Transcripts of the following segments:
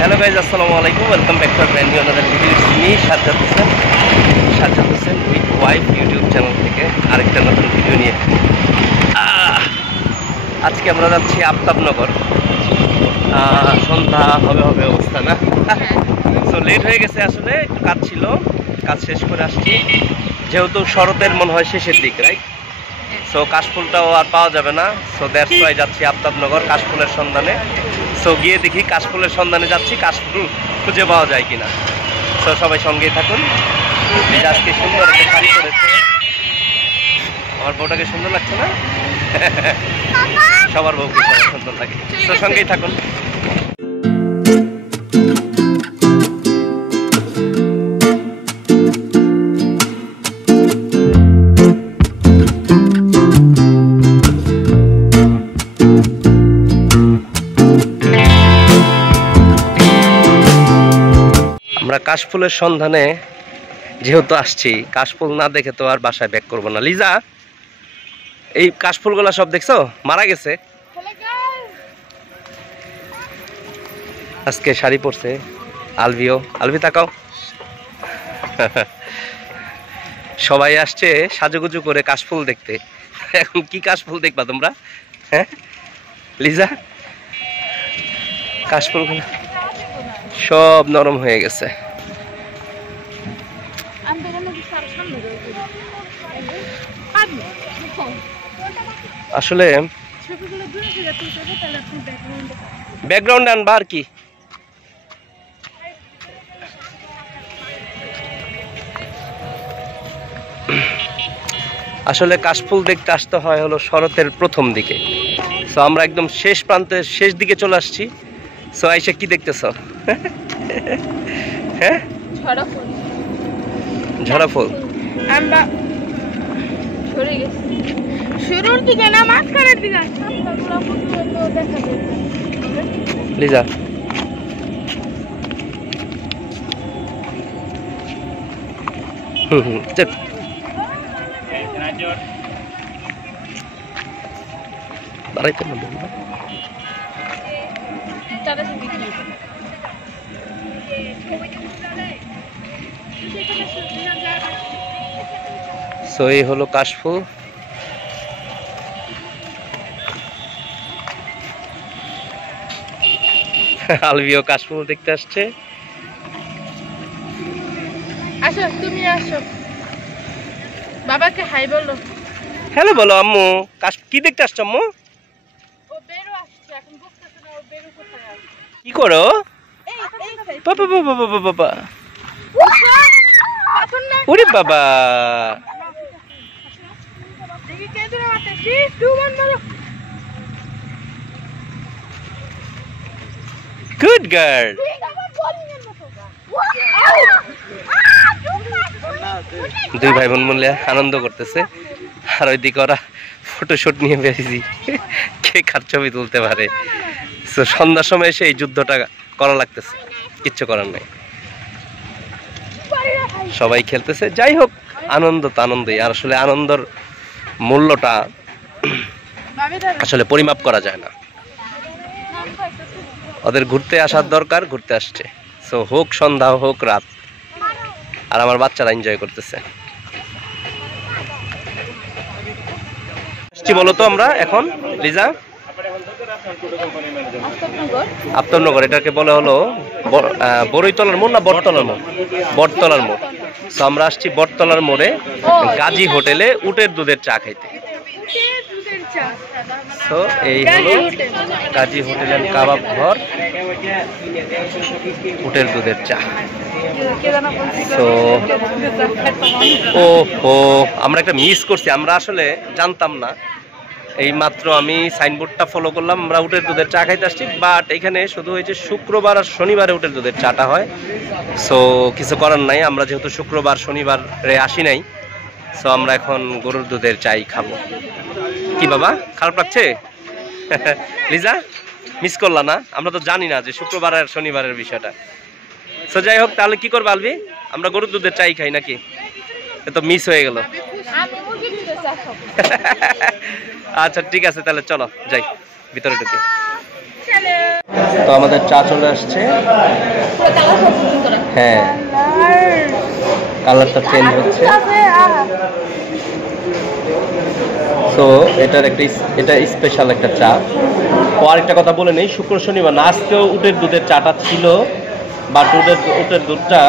Hello guys, আসসালামু আলাইকুম। Welcome back to our brand new another video. Me Sajjad Hossain with wife YouTube channel থেকে আরেকটা নতুন ভিডিও নিয়ে আজকে আমরা যাচ্ছি আফতাবনগর। সন্ধ্যা হবে অবস্থা না, সো লেট হয়ে গেছে। আসলে একটু কাজ ছিল, কাজ শেষ করে আসছি। যেহেতু শরতের মনে হয় শেষের দিক, রাইট? সো কাশফুলটাও আর পাওয়া যাবে না, সো দ্যাটস ওয়াই যাচ্ছি আফতাবনগর কাশফুলের সন্ধানে। সো গিয়ে দেখি কাশফুলের সন্ধানে যাচ্ছি, কাশফুল খুঁজে পাওয়া যায় কিনা। সো সবাই সঙ্গেই থাকুন। আজকে সুন্দর একটা শাড়ি পরেছে, আমার বউটাকে সুন্দর লাগছে না? সবার বউকে সবার সুন্দর লাগে। তো সঙ্গেই থাকুন। আমরা কাশফুলের সন্ধানে যেহেতু আসছি, কাশফুল না দেখে তো আর বাসায় ব্যাক করবো না। লিজা, এই কাশফুলগুলা সব দেখছো? মারা গেছে। আজকে শাড়ি পরছে আলভি তাকাও। সবাই আসছে সাজুগুজু করে কাশফুল দেখতে। এখন কি কাশফুল দেখবা তোমরা? হ্যাঁ লিজা, কাশফুলগুলো সব নরম হয়ে গেছে। আসলে ব্যাকগ্রাউন্ড আনবা আর কি। আসলে কাশফুল দেখতে আসতে হয় হলো শরতের প্রথম দিকে। সো আমরা একদম শেষ প্রান্তের শেষ দিকে চলে আসছি। সো আইসা কি দেখতেছ? হ্যাঁ, ঝরা ফুল। আমরা শুরুর দিকে না মাঝখানের দিকে দেখা যায়। লিজা, দাঁড়াইতে না। সো এই হলো কাশফুল। আলভিও কাশফুল দেখতে আসছে। আসো, তুমি আসো, বাবাকে হাই বলো। হ্যালো বলো আম্মু। কি দেখতে আসছো আম্মু? ও বেরো আসছে, এখন বুঝতেছ না ও বেরো কোথায় আছে। কি করো? এই সাইড বাবা বাবা বাবা বাবা, আসুন না। ওরে বাবা, দেখি কে দূরে আছে। 3 2 1 মারো। Good girl. দুই ভাই বোন মিলে আনন্দ করতেছে, আর ওইদিকে ওরা ফটোশুট নিয়ে বেরিয়েছি কে কার ছবি তুলতে পারে। তো সন্ধ্যার সময় এসে এই যুদ্ধটা করা লাগতেছে, কিচ্ছু করার নাই। সবাই খেলতেছে, যাই হোক, আনন্দ তো আনন্দই। আর আসলে আনন্দর মূল্যটা আসলে পরিমাপ করা যায় না। ওদের ঘুরতে আসার দরকার, ঘুরতে আসছে। সো হোক সন্ধ্যা হোক রাত, আর আমার বাচ্চারা এনজয় করতেছে। বলো তো আমরা এখন লিজা আফতাবনগর, এটাকে বলে হলো বড়ইতলার মোড় না বটতলার মোড়? বটতলার মোড়। সো আমরা আসছি বটতলার মোড়ে গাজী হোটেলে উটের দুধের চা খাইতে। তো এই হলো গাজী হোটেল এন্ড কাবাব ঘর, উটের দুধের চা। তো ও আমরা একটা মিস করছি, আমরা আসলে জানতাম না। এই মাত্র আমি সাইনবোর্ডটা ফলো করলাম, আমরা উটের দুধের চা খাইতে আসছি। বাট এখানে শুধু হয়েছে শুক্রবার আর শনিবারে উটের দুধের চাটা হয়। সো কিছু করার নাই, আমরা যেহেতু শুক্রবার শনিবারে আসি নাই, সো আমরা এখন গরুর দুধের চাই খাবো। কি বাবা, খারাপ লাগছে? লিজা মিস করলা না? আমরা তো জানি না যে শুক্রবার আর শনিবারের বিষয়টা। সো যাই হোক, তাহলে কি করবো আলভি? আমরা গরুর দুধের চাই খাই নাকি? এ তো মিস হয়ে গেল। আচ্ছা ঠিক আছে, তাহলে চলো যাই ভিতরে ঢুকে। তো আমাদের চা চলে আসছে। হ্যাঁ, কালারটা চেঞ্জ হচ্ছে। তো এটা স্পেশাল একটা চা। ও আরেকটা কথা বলে নেই, শুক্র শনিবার না, আজকেও উটের দুধের চাটা ছিল, বাট উটের দুধটা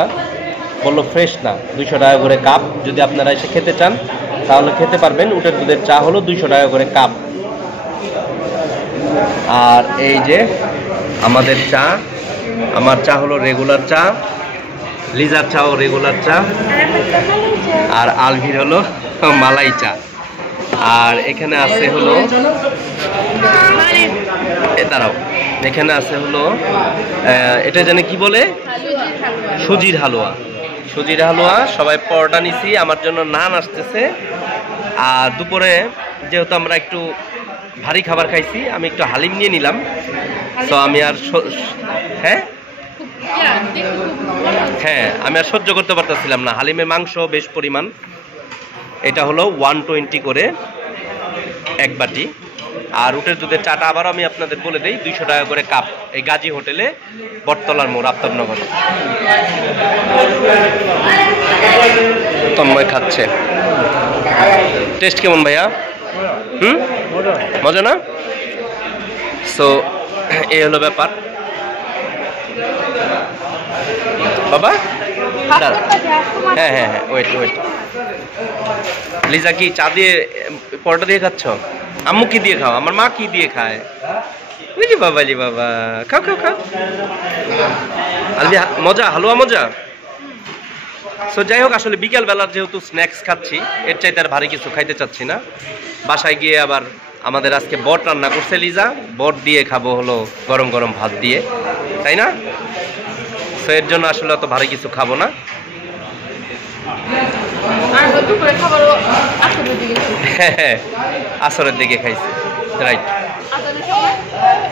বললো ফ্রেশ না, 200 টাকা করে কাপ। যদি আপনারা এসে খেতে চান তাহলে খেতে পারবেন। উটের দুধের চা হলো 200 টাকা করে কাপ। আর এই যে আমাদের চা, আমার চা হলো রেগুলার চা, লিজার চাও রেগুলার চা, আর আলভির হলো মালাই চা। আর এখানে আছে হলো দাঁড়াও, এখানে আছে হলো এটা জানে কি বলে, সুজির হালুয়া। সুজির হালুয়া, সবাই পরোটা নিছি, আমার জন্য নান আসতেছে। আর দুপুরে যেহেতু আমরা একটু ভারী খাবার খাইছি, আমি একটু হালিম নিয়ে নিলাম। তো আমি আর হ্যাঁ আমি আর সহ্য করতে পারতেছিলাম না, হালিমের মাংস বেশ পরিমাণ। এটা হলো 120 করে এক বাটি। আর উটের দুধের চাটা আবারও আমি আপনাদের বলে দিই, 200 টাকা করে কাপ। এই গাজী হোটেলে, বটতলার মোড়, আফতাবনগর। তন্ময় খাচ্ছে। টেস্ট কেমন ভাইয়া? মজা না? সো এই হলো ব্যাপার। বাবা হ্যাঁ হ্যাঁ হ্যাঁ, ওয়েট। লিজা কি চা দিয়ে পরোটা দিয়ে খাচ্ছ? আম্মু কি দিয়ে খাও? আমার মা কি দিয়ে খায়? বুঝলি বাবা, খাও। মজা, হালুয়া মজা। সো যাই হোক, আসলে বিকেল বেলার যেহেতু স্ন্যাক্স খাচ্ছি, এর চাইতে আর ভারী কিছু খাইতে চাচ্ছি না। বাসায় গিয়ে আবার আমাদের আজকে বট রান্না করছে লিজা, বট দিয়ে খাবো হলো গরম গরম ভাত দিয়ে, তাই না? তো এর জন্য আসলে অত ভারী কিছু খাবো না। হ্যাঁ, আসরের দিকে খাইছি, রাইট।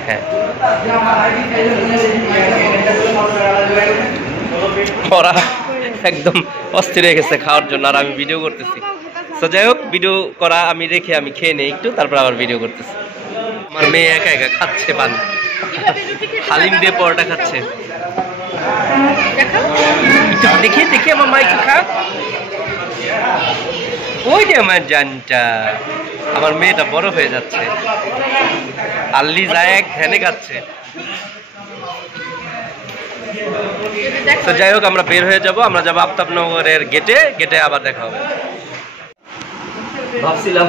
হ্যাঁ, ওরা একদম অস্থির হয়ে গেছে খাওয়ার জন্য, আর আমি ভিডিও করতেছি। তো যাই হোক, ভিডিও করা আমি রেখে আমি খেয়ে নেই একটু, তারপর আবার ভিডিও করতেছি। আমার মেয়ে একা একা খাচ্ছে পান, হালিম দিয়ে পরোটা খাচ্ছে। একটু দেখে আমার মা একটু খা। ওই যে আমার জানটা, আমার মেয়েটা বড় হয়ে যাচ্ছে। আল্লি যায় এক ধ্যানে খাচ্ছে। তো যাই হোক, আমরা বের হয়ে যাব, আমরা যাবো আফতাবনগরের গেটে আবার দেখা হবে। ভাবছিলাম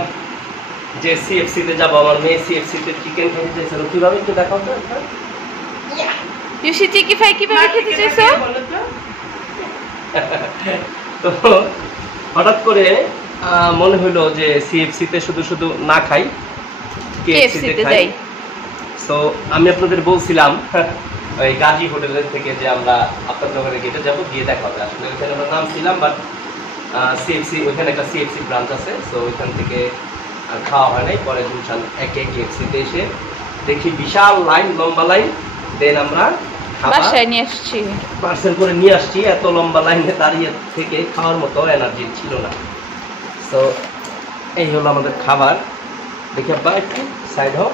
যে সিএফসি তে যাবো, আমার মেয়ে সিএফসি তে চিকেন খেতে চাইছিল। কিভাবে একটু দেখাও তো। ইউসি চিকি ফ্রাই কিভাবে খেতে চাইছো? তো হঠাৎ করে মনে হলো যে সিএফসি তে শুধু না খাই, কেএফসি তে খাই। তো আমি আপনাদের বলছিলাম ওই গাজী হোটেলের থেকে যে আমরা আফতাবনগরের গেটে যাবো, গিয়ে দেখা হবে। আসলে ওইখানে আমরা নামছিলাম, বাট সিএফসি, ওইখানে একটা সিএফসি ব্রাঞ্চ আছে, সো ওইখান থেকে আর খাওয়া হয় নাই। পরে গুলশান একে কেএফসিতে এসে দেখি বিশাল লাইন, লম্বা লাইন। দেন আমরা বাসায় নিয়ে আসছি, পার্সেল করে নিয়ে আসছি। এত লম্বা লাইনে দাঁড়িয়ে থেকে খাওয়ার মতো এনার্জি ছিল না। তো এই হলো আমাদের খাবার। দেখি আব্বা একটু সাইড হোক।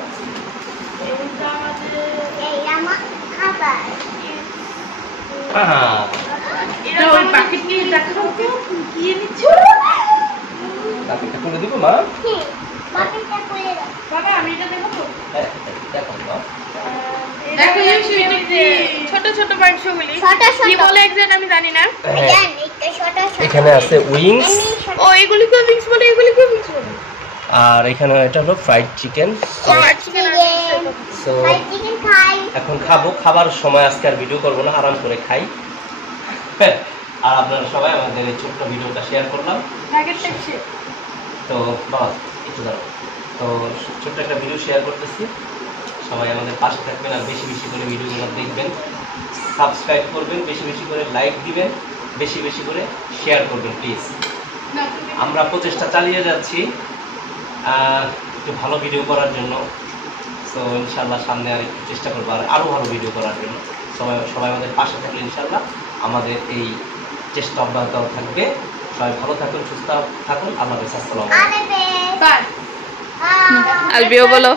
করে দিব মা, ছোট ছোট মাংসগুলি কি বলে এক্সাক্ট আমি জানি না। এখানে আছে উইংস। ও এগুলিকে উইংস বলে, এগুলিকে উইংস বলে। আর এখানে এটা হলো ফ্রাইড চিকেন। এখন খাবো, খাবার সময় আজকে আর ভিডিও করবো না, আরাম করে খাই। আর আপনারা সবাই আমাদের এই ছোট্ট ভিডিওটা শেয়ার করলাম। তো বাস একটু দাঁড়াও। তো ছোট্ট একটা ভিডিও শেয়ার করতেছি, সবাই আমাদের পাশে থাকবেন। আর বেশি বেশি করে ভিডিওগুলো দেখবেন, সাবস্ক্রাইব করবেন, বেশি বেশি করে লাইক দিবেন, বেশি বেশি করে শেয়ার করবেন প্লিজ। আমরা প্রচেষ্টা চালিয়ে যাচ্ছি একটু ভালো ভিডিও করার জন্য। সো ইনশাল্লাহ সামনে আর একটু চেষ্টা করবো আরও ভালো ভিডিও করার জন্য। সবাই আমাদের পাশে থাকলে ইনশাল্লাহ আমাদের এই চেষ্টা অব্যাহত থাকবে। সবাই ভালো থাকুন, সুস্থ থাকুন। আল্লাহ হাফেজ, আসসালামু আলাইকুম। আলবিও বলো।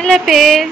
আল্লাহ হাফেজ।